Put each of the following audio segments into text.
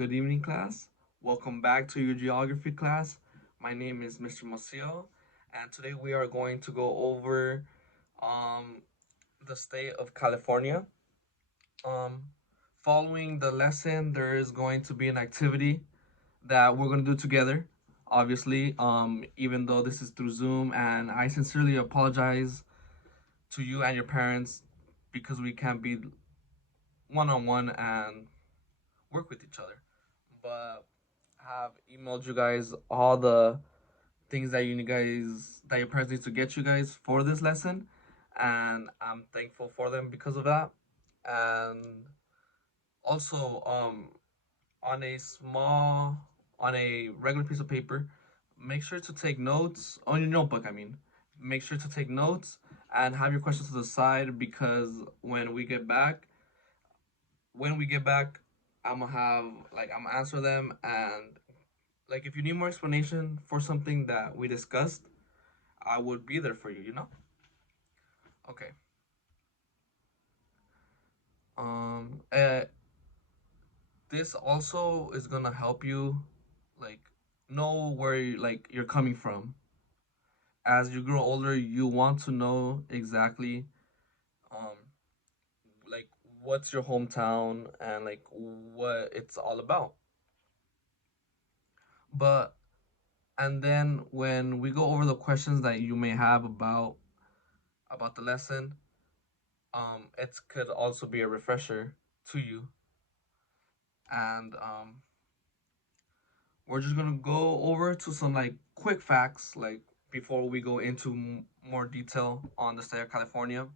Good evening, class. Welcome back to your geography class. My name is Mr. Macio, and today we are going to go over um, the state of California. Um, Following the lesson, there is going to be an activity that we're going to do together. Obviously, even though this is through Zoom, and I sincerely apologize to you and your parents because we can't be one on one and work with each other. But have emailed you guys all the things that you guys that your parents need to get you guys for this lesson, and I'm thankful for them because of that. And also, on a small, on a regular piece of paper, make sure to take notes on your notebook. I mean, make sure to take notes and have your questions to the side because when we get back, I'm gonna have I'm gonna answer them, and like if you need more explanation for something that we discussed, I would be there for you, you know? Okay. Um uh, this also is gonna help you like know where you're coming from. As you grow older, you want to know exactly um like what's your hometown and like what it's all about. But and then when we go over the questions that you may have about the lesson, it could also be a refresher to you. And we're just gonna go over to some like quick facts, like before we go into more detail on the state of California.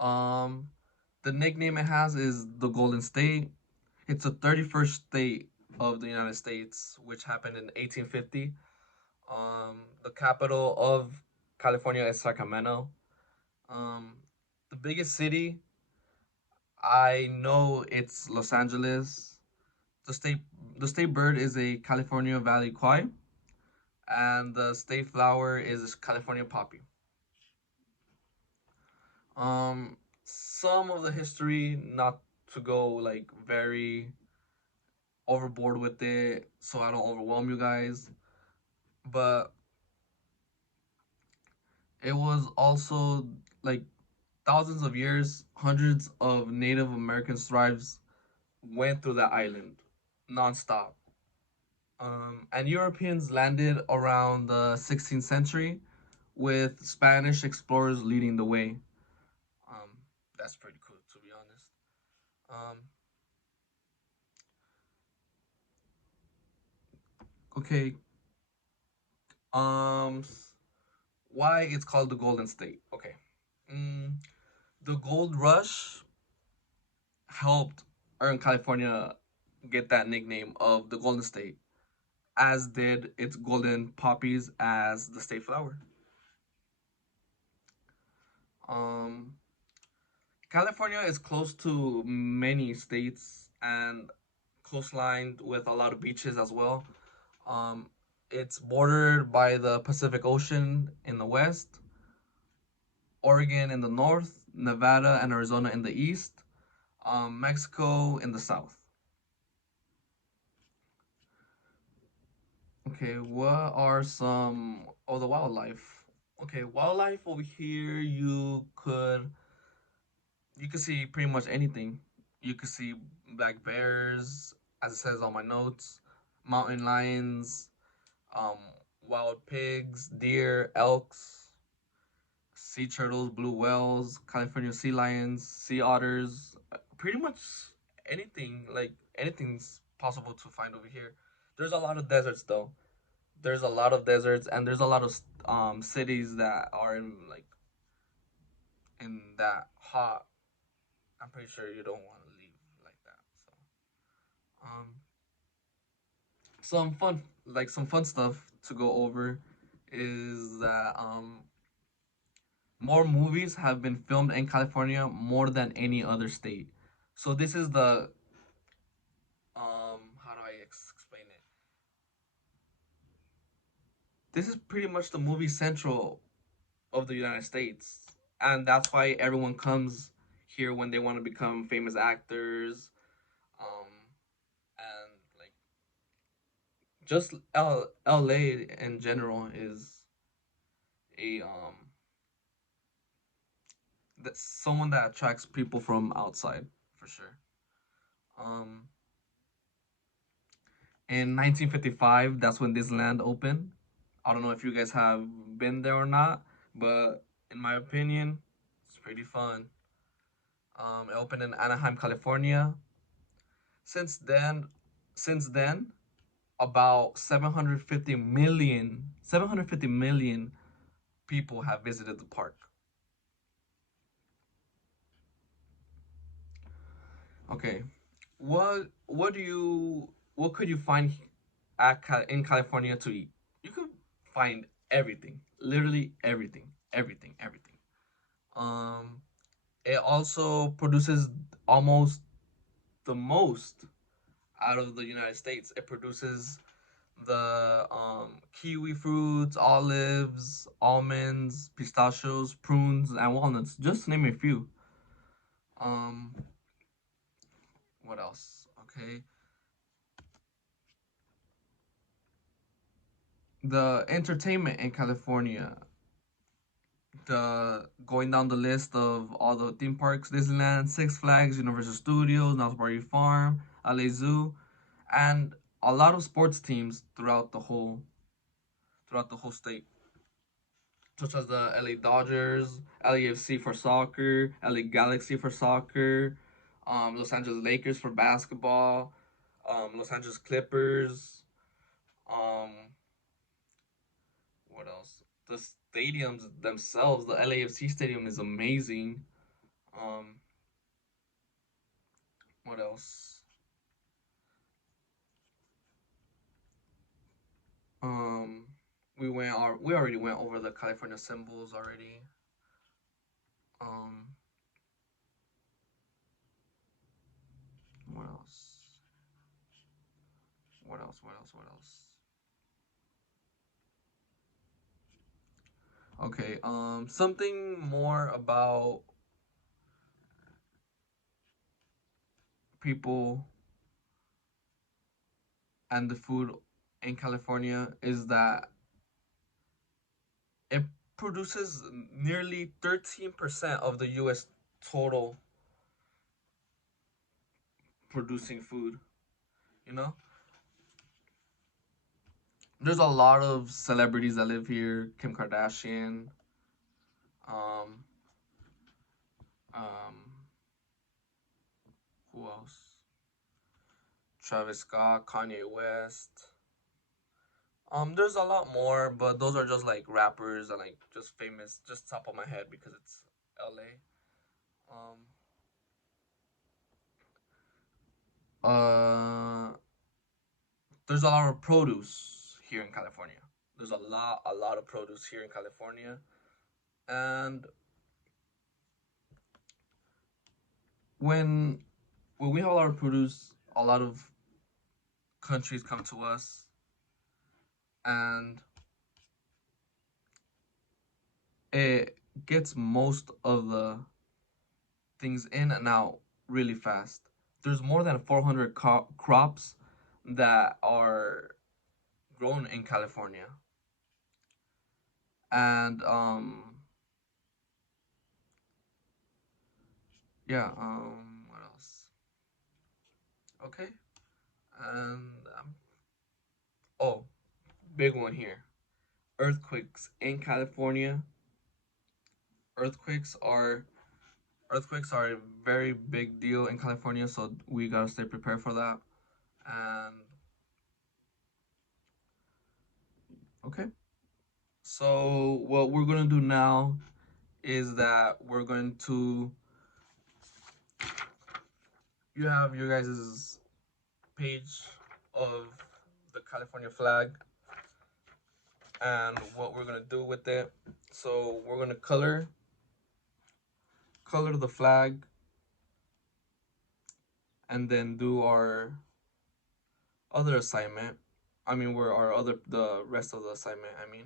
Um, the nickname it has is the Golden State. It's the 31st state of the United States, which happened in 1850. The capital of California is Sacramento. Um, the biggest city, I know it's Los Angeles. The state the state bird is a California Valley Quail, and the state flower is California poppy. Some of the history, not to go like very overboard with it, so I don't overwhelm you guys. But it was also like thousands of years, hundreds of Native American tribes went through that island nonstop. And Europeans landed around the 16th century with Spanish explorers leading the way. Um, that's pretty cool, to be honest. Um, okay. Um, why it's called the Golden State? Okay. Mm, the gold rush helped earn California get that nickname of the Golden State, as did its golden poppies as the state flower. Um, California is close to many states and coastline with a lot of beaches as well. Um, it's bordered by the Pacific Ocean in the west, Oregon in the north, Nevada and Arizona in the east, Mexico in the south. Okay, what are some of the wildlife? Okay, wildlife over here, you could see pretty much anything. You could see black bears, as it says on my notes, mountain lions, um, wild pigs, deer, elks, sea turtles, blue whales, California sea lions, sea otters, pretty much anything. Like anything's possible to find over here. There's a lot of deserts though. There's a lot of deserts, and there's a lot of cities that are in that hot. I'm pretty sure you don't want to leave like that. So some fun stuff to go over is that more movies have been filmed in California more than any other state. So this is the how do I explain it? This is pretty much the movie central of the United States, and that's why everyone comes here when they want to become famous actors. Um, just LA in general is a that's someone that attracts people from outside for sure. Um, in 1955, that's when Disneyland opened. I don't know if you guys have been there or not, but in my opinion, it's pretty fun. It opened in Anaheim, California. Since then, since then, about 750 million people have visited the park. Okay, what could you find in California to eat? You could find everything, literally everything, everything, everything. Um, it also produces almost the most out of the United States. It produces the kiwi fruits, olives, almonds, pistachios, prunes, and walnuts, just to name a few. Um, what else? Okay, the entertainment in California. The going down the list of all the theme parks: Disneyland, Six Flags, Universal Studios, Knott's Berry Farm, LA Zoo, and a lot of sports teams throughout the whole state, such as the LA Dodgers, LAFC for soccer, LA Galaxy for soccer, Los Angeles Lakers for basketball, Los Angeles Clippers. Um, what else? The stadiums themselves, the LAFC stadium is amazing. Um, what else? Um, we already went over the California symbols already. Um, what else? What else? What else? What else? Okay. Something more about people and the food in California is that it produces nearly 13% of the U.S. total producing food. You know, there's a lot of celebrities that live here. Kim Kardashian, um, um, who else? Travis Scott, Kanye West. There's a lot more, but those are just like rappers and like just famous, just top of my head because it's LA. There's a lot of produce here in California. There's a lot of produce here in California, and when when we have a lot of produce, a lot of countries come to us, and it gets most of the things in and out really fast. There's more than 400 crops that are grown in California, and yeah, what else? Okay, and oh, big one here: earthquakes in California. Earthquakes are earthquakes are a very big deal in California, so we gotta stay prepared for that. And okay, so what we're gonna do now is that we're going to you have your guys' page of the California flag and what we're gonna do with it. So we're gonna color the flag and then do our other assignment. I mean, we're our other the rest of the assignment. I mean,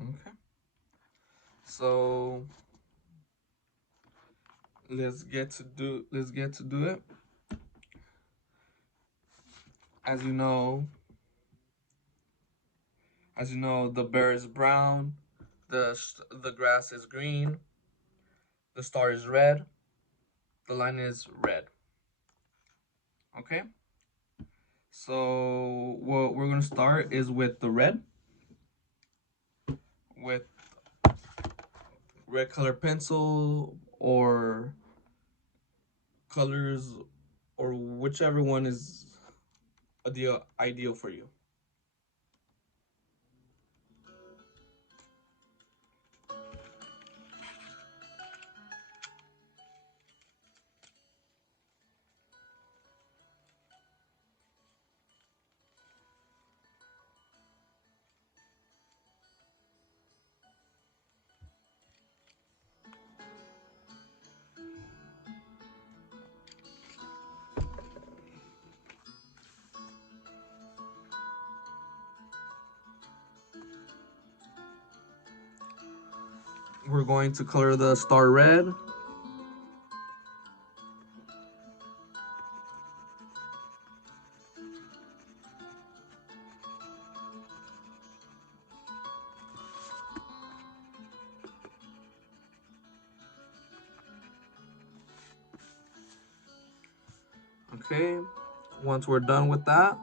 okay. So let's get to do it. As you know, the bear is brown, the grass is green, the star is red, the line is red. Okay? So what we're gonna start is with the red, with red color pencil or colors or whichever one is ideal for you. We're going to color the star red. Okay, once we're done with that,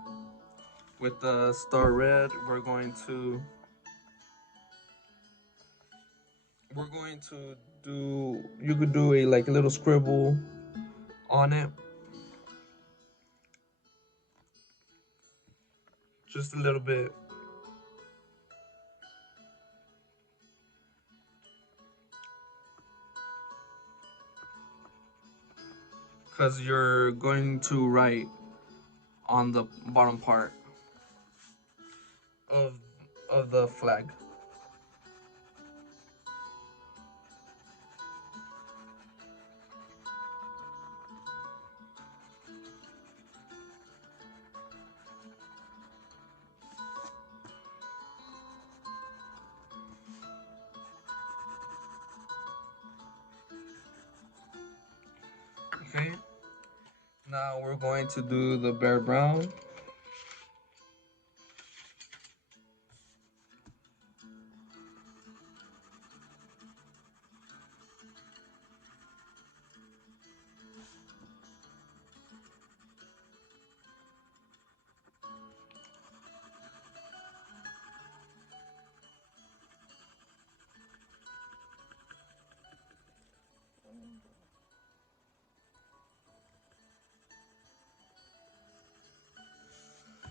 with the star red, we're going to do, you could do a like a little scribble on it, just a little bit, because you're going to write on the bottom part of of the flag. Okay, now we're going to do the bear brown.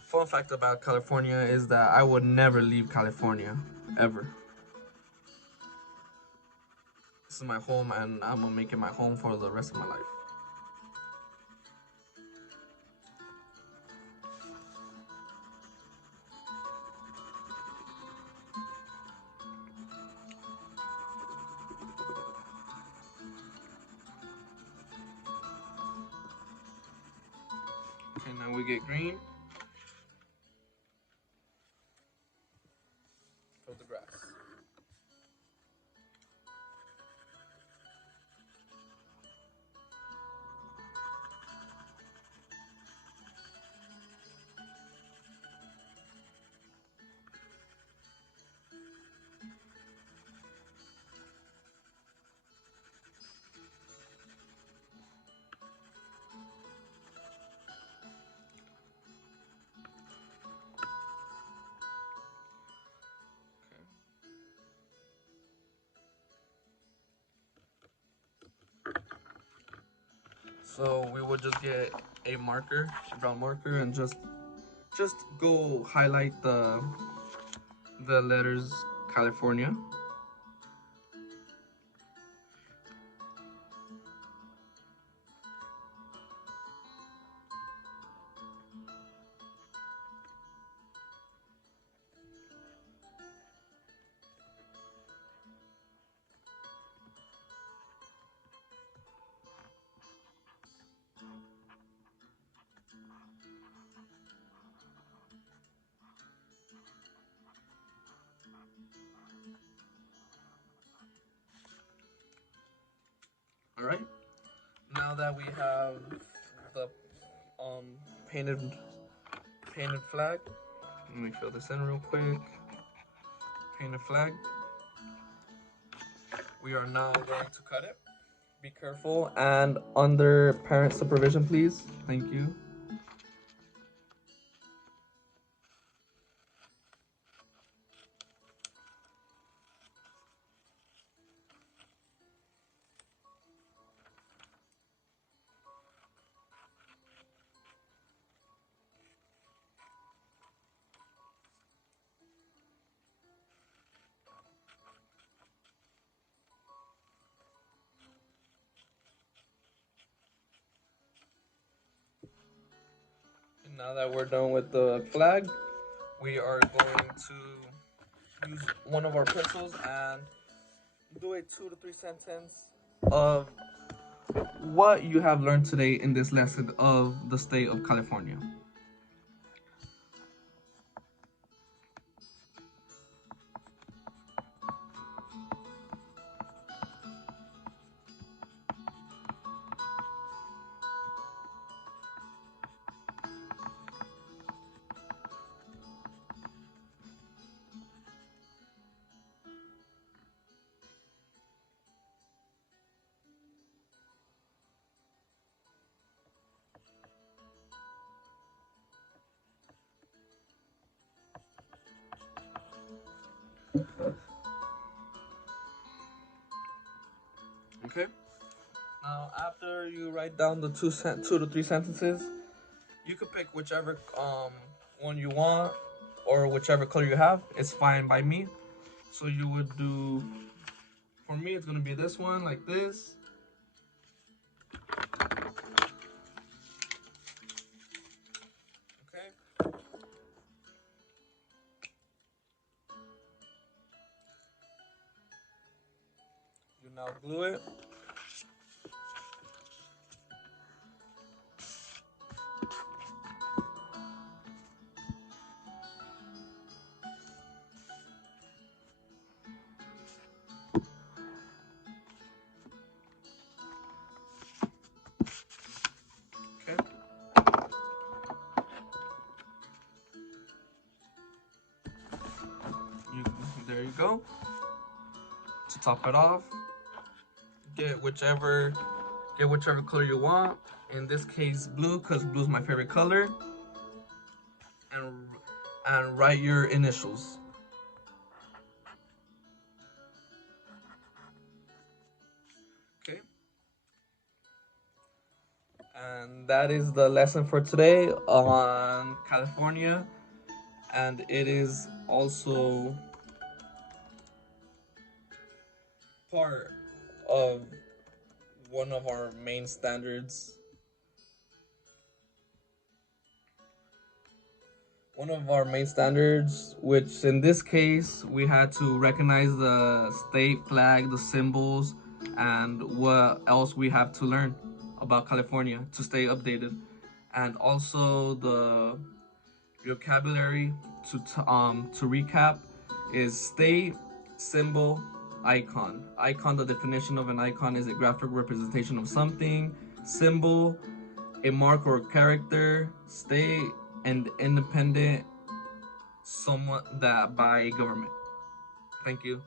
Fun fact about California is that I would never leave California, ever. This is my home, and I'm gonna make it my home for the rest of my life. Okay, now we get green for the grass. So we would just get a marker, a brown marker, and just go highlight the letters California. All right. Now that we have the um painted flag, let me fill this in real quick. Painted flag. We are now going to cut it. Be careful and under parent supervision, please. Thank you. And now that we're done with the flag, we are going to use one of our pencils and do a 2 to 3 sentence of what you have learned today in this lesson of the state of California. Okay. Now, after you write down the 2 to 3 sentences, you could pick whichever one you want or whichever color you have. It's fine by me. So you would do. For me, it's gonna be this one, like this. Okay. You now glue it. Okay. You, there you go. To top it off, get whichever color you want. In this case, blue, because blue is my favorite color. And write your initials. Okay. And that is the lesson for today on California. And it is also part of one of our main standards. One of our main standards, which in this case, we had to recognize the state flag, the symbols, and what else we have to learn about California to stay updated. And also the vocabulary to recap is state, symbol, icon. Icon, the definition of an icon is a graphic representation of something. Symbol, a mark or character. State, and independent, somewhat that by government. Thank you.